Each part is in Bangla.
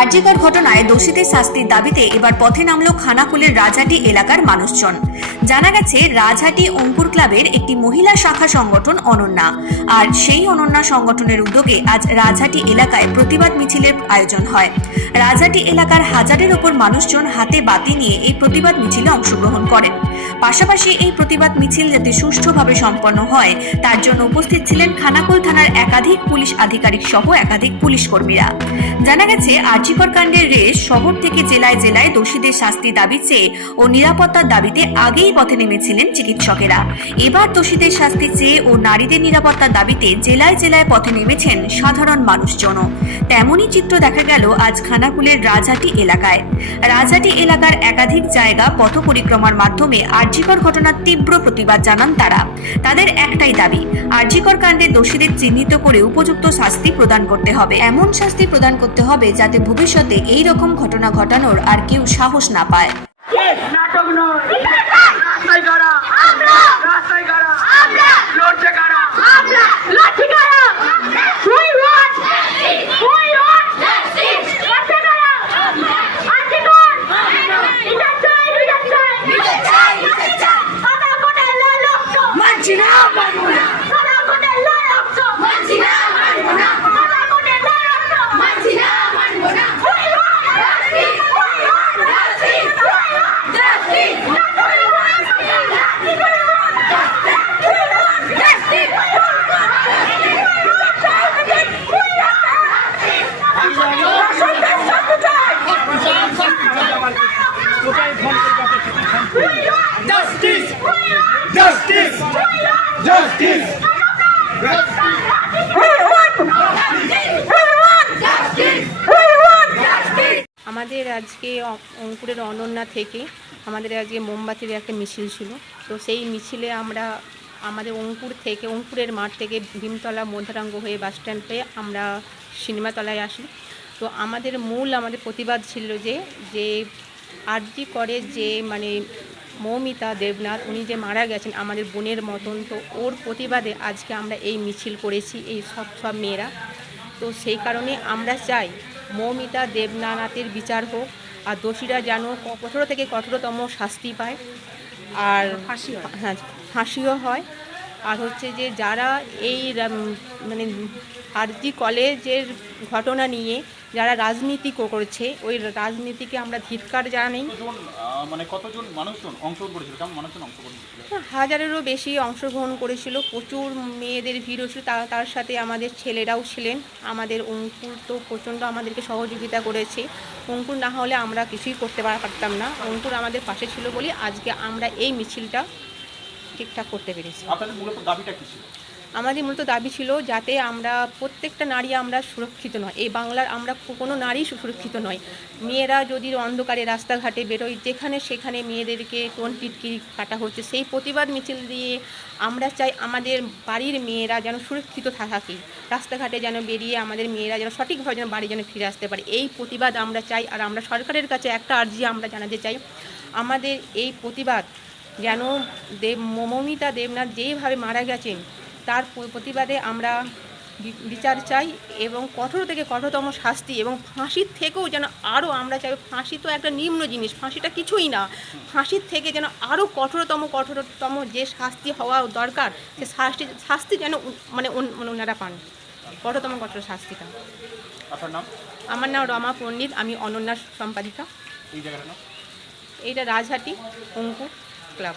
আরজিকর ঘটনায় দোষীদের শাস্তির দাবিতে এবার পথে নামল খানাকুলের রাজহাটি এলাকার মানুষজন। জানা গেছে, রাজহাটি অঙ্কুর ক্লাবের একটি মহিলা শাখা সংগঠন অনন্যা। আর সেই অনন্যা সংগঠনের উদ্যোগে আজ রাজহাটি এলাকায় প্রতিবাদ মিছিলের আয়োজন হয়। রাজহাটি এলাকার হাজারের ওপর মানুষজন হাতে বাতি নিয়ে এই প্রতিবাদ মিছিলে অংশগ্রহণ করেন। পাশাপাশি এই প্রতিবাদ মিছিল যাতে সুষ্ঠুভাবে সম্পন্ন হয়, তার জন্য উপস্থিত ছিলেন খানাকুল থানার একাধিক পুলিশ আধিকারিক সহ একাধিক পুলিশ কর্মীরা। জানা গেছে আর্জিকর কাণ্ডের রেশ শহর থেকে জেলায় জেলায় দোষীদের শাস্তি দাবি চেয়ে ও নিরাপত্তার দাবিতে আগেই পথে নেমেছিলেন চিকিৎসকেরা। এবার দোষীদের শাস্তি চেয়ে ও নারীদের নিরাপত্তার দাবিতে জেলায় জেলায় পথে নেমেছেন সাধারণ মানুষজনও। তেমনই চিত্র দেখা গেল আজ খানাকুলের রাজহাটি এলাকায়। রাজহাটি এলাকার একাধিক জায়গা পথ পরিক্রমার মাধ্যমে আর্জিকর ঘটনার তীব্র প্রতিবাদ জানান তারা। তাদের একটাই দাবি, আর্জিকর কাণ্ডে দোষীদের চিহ্নিত করে উপযুক্ত শাস্তি প্রদান করতে হবে। এমন শাস্তি প্রদান করতে হবে যাতে ভবিষ্যতে এই রকম ঘটনা ঘটানোর আর কেউ সাহস না পায়। নাটক নয় রাস্তায় কারা রাস্তায় কারা লড়ছে কারা মানছি না মানবো না মানছি না মানবো না মানছি না মানবো না Justice! Justice! Justice! আমাদের আজকে অঙ্কুরের অনন্যা থেকে আমাদের আজকে মোমবাতির একটা মিছিল ছিল তো সেই মিছিলে আমরা আমাদের অঙ্কুর থেকে অঙ্কুরের মাঠ থেকে ভীমতলা মধ্যাঙ্গ হয়ে বাস স্ট্যান্ড হয়ে আমরা সিনেমাতলায় আসি তো আমাদের মূল আমাদের প্রতিবাদ ছিল যে যে আরজি করে যে মানে মৌমিতা দেবনাথ উনি যে মারা গেছেন আমাদের বোনের মতন তো ওর প্রতিবাদে আজকে আমরা এই মিছিল করেছি এই সব সব মেয়েরা। তো সেই কারণে আমরা চাই মৌমিতা দেবনাথের বিচার হোক আর দোষীরা যেন কঠোর থেকে কঠোরতম শাস্তি পায় আর ফাঁসি হ্যাঁ। ফাঁসিও হয়। আর হচ্ছে যে যারা এই মানে আরজি কলেজের ঘটনা নিয়ে যারা রাজনীতি করছে ওই রাজনীতিকে আমরা ধিক্কার জানাই। মানে কতজন মানুষজন অংশগ্রহণ করেছিল? কেমন মানুষজন অংশগ্রহণ করেছিল? হাজারেরও বেশি অংশগ্রহণ করেছিল। প্রচুর মেয়েদের ভিড় হয়েছিল। তা তার সাথে আমাদের ছেলেরাও ছিলেন। আমাদের অঙ্কুর তো প্রচণ্ড আমাদেরকে সহযোগিতা করেছে। অঙ্কুর না হলে আমরা কিছুই করতে পার- পারতাম না। অঙ্কুর আমাদের পাশে ছিল বলে আজকে আমরা এই মিছিলটা ঠিকঠাক করতে পেরেছি। আপনাদের মূলত দাবিটা কি ছিল? আমাদের মূলত দাবি ছিল যাতে আমরা প্রত্যেকটা নারী আমরা সুরক্ষিত নয়। এই বাংলার আমরা কোনো নারী সুরক্ষিত নয়। মেয়েরা যদি অন্ধকারে রাস্তাঘাটে বেরোয়, যেখানে সেখানে মেয়েদেরকে টোন টিটকিরি কাটা হচ্ছে, সেই প্রতিবাদ মিছিল দিয়ে আমরা চাই আমাদের বাড়ির মেয়েরা যেন সুরক্ষিত থাকে। রাস্তাঘাটে যেন বেরিয়ে আমাদের মেয়েরা যেন সঠিকভাবে যেন বাড়ি যেন ফিরে আসতে পারে। এই প্রতিবাদ আমরা চাই আর আমরা সরকারের কাছে একটা আর্জি আমরা জানাতে চাই। আমাদের এই প্রতিবাদ যেন দেব মমিতা দেবনাথ যেইভাবে মারা গেছেন তার প্রতিবাদে আমরা বিচার চাই এবং কঠোর থেকে কঠোরতম শাস্তি এবং ফাঁসির থেকেও যেন আরও আমরা চাই। ফাঁসি তো একটা নিম্ন জিনিস ফাঁসিটা কিছুই না। ফাঁসির থেকে যেন আরও কঠোরতম কঠোরতম যে শাস্তি হওয়া দরকার সে শাস্তি শাস্তি যেন মানে মানে ওনারা পান। কঠোরতম কঠোর শাস্তিটা। আপনার নাম? আমার নাম রমা পণ্ডিত আমি অনন্যার সম্পাদিকা। এইটা Rajhati Ankur club.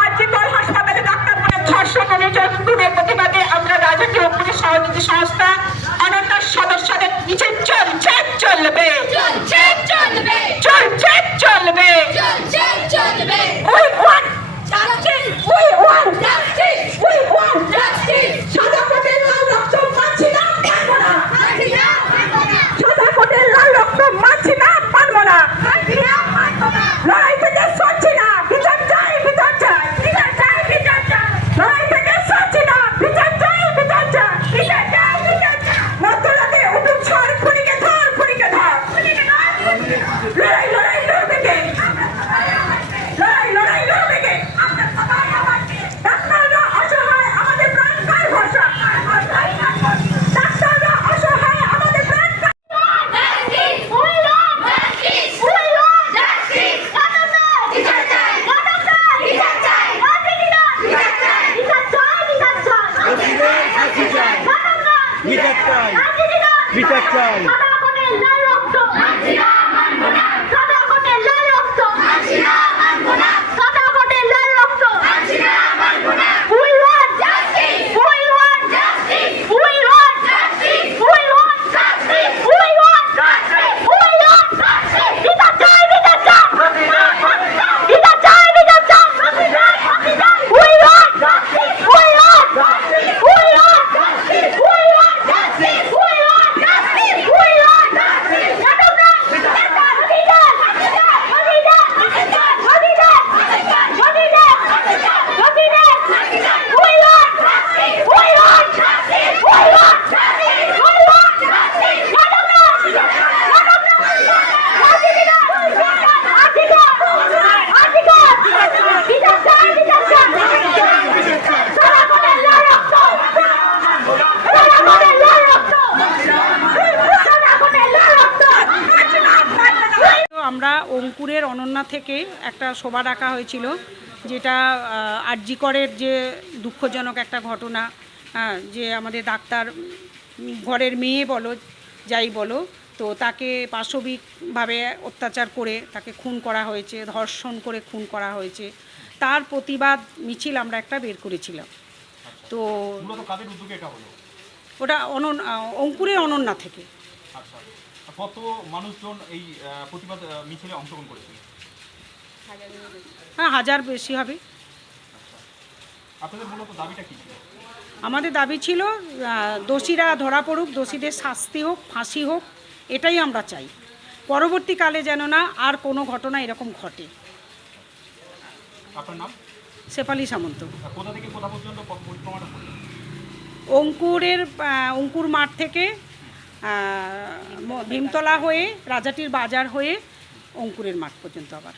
RG Kar হাসপাতালে ডাক্তার মানে ছশো মনিটর খুনের প্রতিবাদে আমরা রাজকীয় পুলিশ সহযোগী সংস্থা অনন্ত সদস্যদের নিচে চলছে চলবে চলছে চলবে চলবে চলবে বিচার চাই। বিচার চাই। আমরা অঙ্কুরের অনন্যা থেকে একটা শোভা ডাকা হয়েছিল যেটা আরজিকরের যে দুঃখজনক একটা ঘটনা হ্যাঁ, যে আমাদের ডাক্তার ঘরের মেয়ে বলো যাই বলো তো তাকে পাশবিকভাবে অত্যাচার করে তাকে খুন করা হয়েছে ধর্ষণ করে খুন করা হয়েছে। তার প্রতিবাদ মিছিল আমরা একটা বের করেছিলাম। তো ওটা অনন অঙ্কুরের অনন্যা থেকে। আচ্ছা। কত মানুষজন এই প্রতিবাদ মিছিলে অংশগ্রহণ করেছিল হ্যাঁ হাজার বেশি হবে। আপনাদের মূলত দাবিটা কি? আমাদের দাবি ছিল দোষীরা ধরা পড়ুক দোষীদের শাস্তি হোক ফাঁসি হোক এটাই আমরা চাই। পরবর্তীকালে যেন না আর কোনো ঘটনা এরকম ঘটে। আপনার নাম? শেফালি সামন্ত। কোথা থেকে কোথা পর্যন্ত পথ পরিক্রমাটা করলেন? অঙ্কুরের অঙ্কুর মাঠ থেকে ভীমতলা হয়ে রাজাটির বাজার হয়ে অঙ্কুরের মাঠ পর্যন্ত আবার।